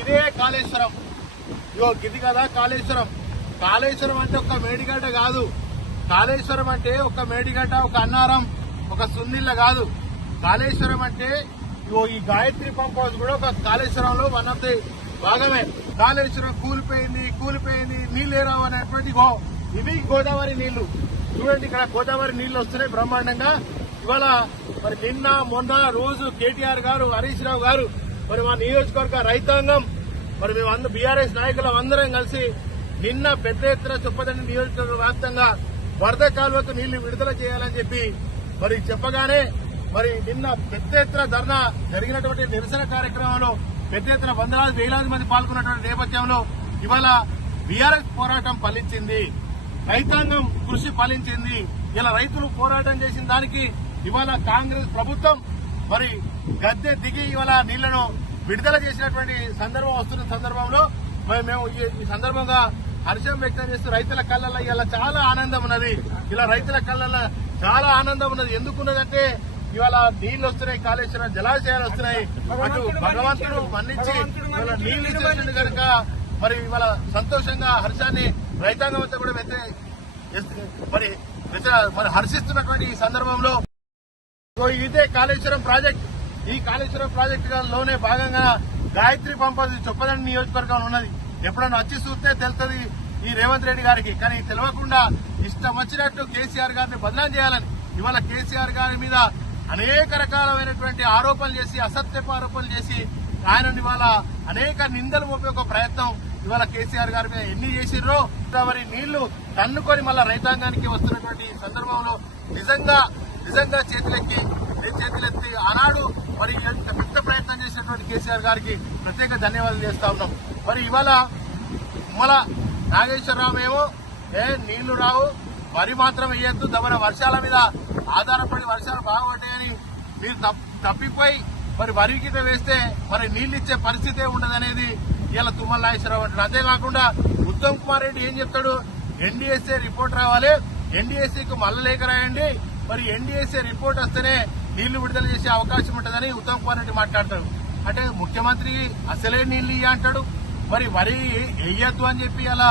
ఇదే కాళేశ్వరం. ఇగో గిది కదా కాళేశ్వరం. కాళేశ్వరం అంటే ఒక మేడిగడ్డ కాదు. కాళేశ్వరం అంటే ఒక మేడిగడ్డ, ఒక అన్నారం, ఒక సున్నిళ్ళ కాదు. కాళేశ్వరం అంటే ఇగో ఈ గాయత్రి పంప్ హౌస్ కూడా ఒక కాళేశ్వరంలో వన్ ఆఫ్ ది భాగమే. కాళేశ్వరం కూలిపోయింది నీళ్లు రావు అనేటువంటి ఇవి గోదావరి నీళ్లు. చూడండి, ఇక్కడ గోదావరి నీళ్లు వస్తున్నాయి బ్రహ్మాండంగా. ఇవాళ మరి నిన్న మొన్న రోజు కేటీఆర్ గారు, హరీష్ రావు గారు, మరి మా నియోజకవర్గ రైతాంగం, మరి మేము బీఆర్ఎస్ నాయకులు అందరం కలిసి నిన్న పెద్ద ఎత్తున చొప్పదండి నియోజకవర్గ వ్యాప్తంగా వరద కాలువకు నీళ్లు విడుదల చేయాలని చెప్పి మరి చెప్పగానే మరి నిన్న పెద్ద ఎత్తున ధర్నా జరిగినటువంటి నిరసన కార్యక్రమంలో పెద్ద ఎత్తున వందలాది వేలాది మంది పాల్గొన్నటువంటి నేపథ్యంలో ఇవాళ బీఆర్ఎస్ పోరాటం ఫలించింది, రైతాంగం కృషి ఫలించింది. ఇలా రైతులు పోరాటం చేసిన దానికి ఇవాళ కాంగ్రెస్ ప్రభుత్వం మరి గద్దె దిగి ఇవాళ నీళ్లను విడుదల చేసినటువంటి సందర్భం వస్తున్న సందర్భంలో మేము ఈ సందర్భంగా హర్షం వ్యక్తం చేస్తూ రైతుల కళ్ళల్లో ఇలా చాలా ఆనందం ఉన్నది. ఇలా రైతుల కళ్ళల్లో చాలా ఆనందం ఉన్నది. ఎందుకున్నదంటే ఇవాళ నీళ్లు వస్తున్నాయి, కాళేశ్వరం జలాశయాలు వస్తున్నాయి. అటు భగవంతుడు మన్నించి ఇవాళ నీళ్లు ఇచ్చేసింది కనుక మరి ఇవాళ సంతోషంగా హర్షాన్ని రైతాంగం అంతా కూడా మరి హర్షిస్తున్నటువంటి ఈ సందర్భంలో ఇదే కాళేశ్వరం ప్రాజెక్ట్. ఈ కాళేశ్వరం ప్రాజెక్టులోనే భాగంగా గాయత్రి పంప్ చొప్పదండి నియోజకవర్గంలో ఉన్నది. ఎప్పుడన్నా వచ్చి చూస్తే తెలుస్తుంది ఈ రేవంత్ రెడ్డి గారికి. కానీ తెలియకుండా ఇష్టం వచ్చినట్టు కేసీఆర్ గారిని బదనాం చేయాలని ఇవాళ కేసీఆర్ గారి మీద అనేక రకాలైనటువంటి ఆరోపణలు చేసి, అసత్యపు ఆరోపణలు చేసి ఆయన ఇవాళ అనేక నిందలు మోపే ఒక ప్రయత్నం ఇవాళ కేసీఆర్ గారి మీద ఎన్ని చేసిర్రో. మరి నీళ్లు తన్నుకొని మళ్ళా రైతాంగానికి వస్తున్నటువంటి సందర్భంలో నిజంగా చేతులెత్తి ఆనాడు మరి ఎంత పెద్ద ప్రయత్నం చేసినటువంటి కేసీఆర్ గారికి ప్రత్యేక ధన్యవాదాలు చేస్తా ఉన్నాం. మరి ఇవాళ నాగేశ్వరరావు ఏమో నీళ్లు రావు, వరి మాత్రం వేయద్దు, మన వర్షాల మీద ఆధారపడి వర్షాలు బాగుపడ్డాయని మీరు తప్పిపోయి మరి వరి గిట్ట వేస్తే మరి నీళ్లు ఇచ్చే పరిస్థితే ఉండదనేది ఇలా తుమ్మల నాగేశ్వరరావు అంటారు. అంతేకాకుండా ఉత్తమ్ కుమార్ రెడ్డి ఏం చెప్తాడు, ఎన్డీఎస్ఏ రిపోర్ట్ రావాలి, ఎన్డీఎస్ఏకు మల్ల లేఖ రాయండి, మరి ఎన్డీఎస్ఏ రిపోర్ట్ వస్తేనే నీళ్లు విడుదల చేసే అవకాశం ఉంటుందని ఉత్తమ్ కుమార్ రెడ్డి మాట్లాడతాడు. అంటే ముఖ్యమంత్రి అసలే నీళ్లు ఇయ్య అంటాడు, మరి వరి వేయద్దు అని చెప్పి అలా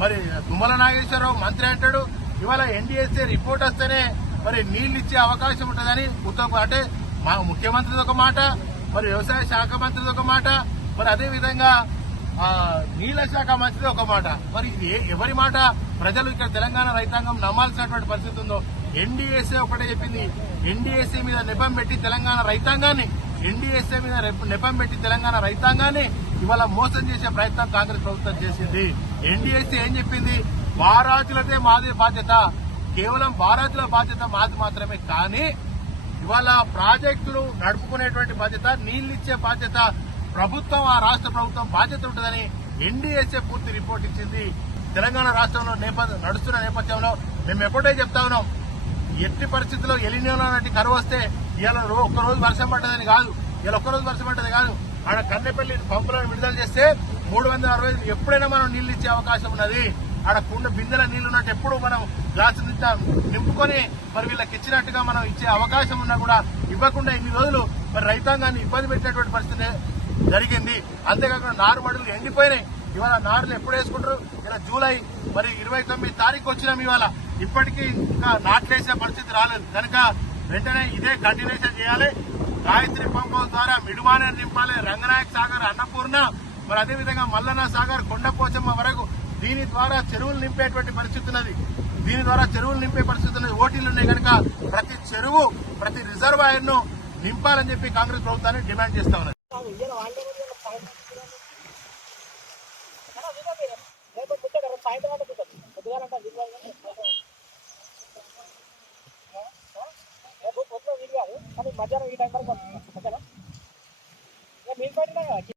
మరి తుమ్మల నాగేశ్వరరావు మంత్రి అంటాడు. ఇవాళ ఎన్డీఎస్ఏ రిపోర్ట్ వస్తేనే మరి నీళ్లు ఇచ్చే అవకాశం ఉంటుందని ఉత్తమ్, అంటే మా ముఖ్యమంత్రిది ఒక మాట, మరి వ్యవసాయ శాఖ మంత్రిది ఒక మాట, మరి అదేవిధంగా నీళ్ల శాఖ మంత్రిది ఒక మాట. మరి ఇది ఎవరి మాట ప్రజలు ఇక్కడ తెలంగాణ రైతాంగం నమ్మాల్సినటువంటి పరిస్థితి ఉందో. ఎన్డీఎస్ఏ ఒకటే చెప్పింది, ఎన్డీఎస్ఏ మీద నెపం పెట్టి తెలంగాణ రైతాంగాన్ని ఇవాళ మోసం చేసే ప్రయత్నం కాంగ్రెస్ ప్రభుత్వం చేసింది. ఎన్డీఎస్ఏ ఏం చెప్పింది, బారాజులదే మాదే బాధ్యత, కేవలం బారాజుల బాధ్యత మాది మాత్రమే, కానీ ఇవాళ ప్రాజెక్టులు నడుపుకునేటువంటి బాధ్యత, నీళ్లిచ్చే బాధ్యత ప్రభుత్వం, ఆ రాష్ట్ర ప్రభుత్వం బాధ్యత ఉంటుందని ఎన్డీఎస్ఏ పూర్తి రిపోర్ట్ ఇచ్చింది. తెలంగాణ రాష్ట్రంలో నడుస్తున్న నేపథ్యంలో మేము ఎక్కడే చెప్తా ఉన్నాం, ఎట్టి పరిస్థితుల్లో ఎలినియో లాంటి కరువు వస్తే ఇలా ఒక్కరోజు వర్షం పడ్డదని కాదు, ఆడ కన్నెపల్లి పంపులను విడుదల చేస్తే 360 ఎప్పుడైనా మనం నీళ్లు ఇచ్చే అవకాశం ఉన్నది. ఆడ కుండ బిందెల నీళ్లు ఉన్నట్టు ఎప్పుడు మనం గ్లాసు నింపుకొని మరి వీళ్ళకి ఇచ్చినట్టుగా మనం ఇచ్చే అవకాశం ఉన్నా కూడా ఇవ్వకుండా ఇన్ని రోజులు మరి రైతాంగాన్ని ఇబ్బంది పెట్టినటువంటి పరిస్థితి జరిగింది. అంతేకాకుండా నారుమడులు ఎండిపోయినాయి. ఇవాళ నారులు ఎప్పుడు వేసుకుంటారు, ఇలా జూలై మరి 29 తారీఖు వచ్చినాం. ఇవాళ ఇప్పటికీ ఇంకా నాట్లేసిన పరిస్థితి రాలేదు కనుక వెంటనే ఇదే కంటిన్యూషన్ చేయాలి. గాయత్రి పంప్ హౌస్ ద్వారా మిడుమానేరు నింపాలి, రంగనాయక్ సాగర్, అన్నపూర్ణ, మరి అదేవిధంగా మల్లన్న సాగర్, కొండపోచమ్మ వరకు దీని ద్వారా చెరువులు నింపేటువంటి పరిస్థితి ఉన్నది. ఓటీలు ఉన్నాయి కనుక ప్రతి చెరువు, ప్రతి రిజర్వాయర్ ను నింపాలని చెప్పి కాంగ్రెస్ ప్రభుత్వాన్ని డిమాండ్ చేస్తా ఉన్నది. మధ్యాహ్నం ఈ టైం వరకు మధ్యాహ్నం మీరు పెట్టినా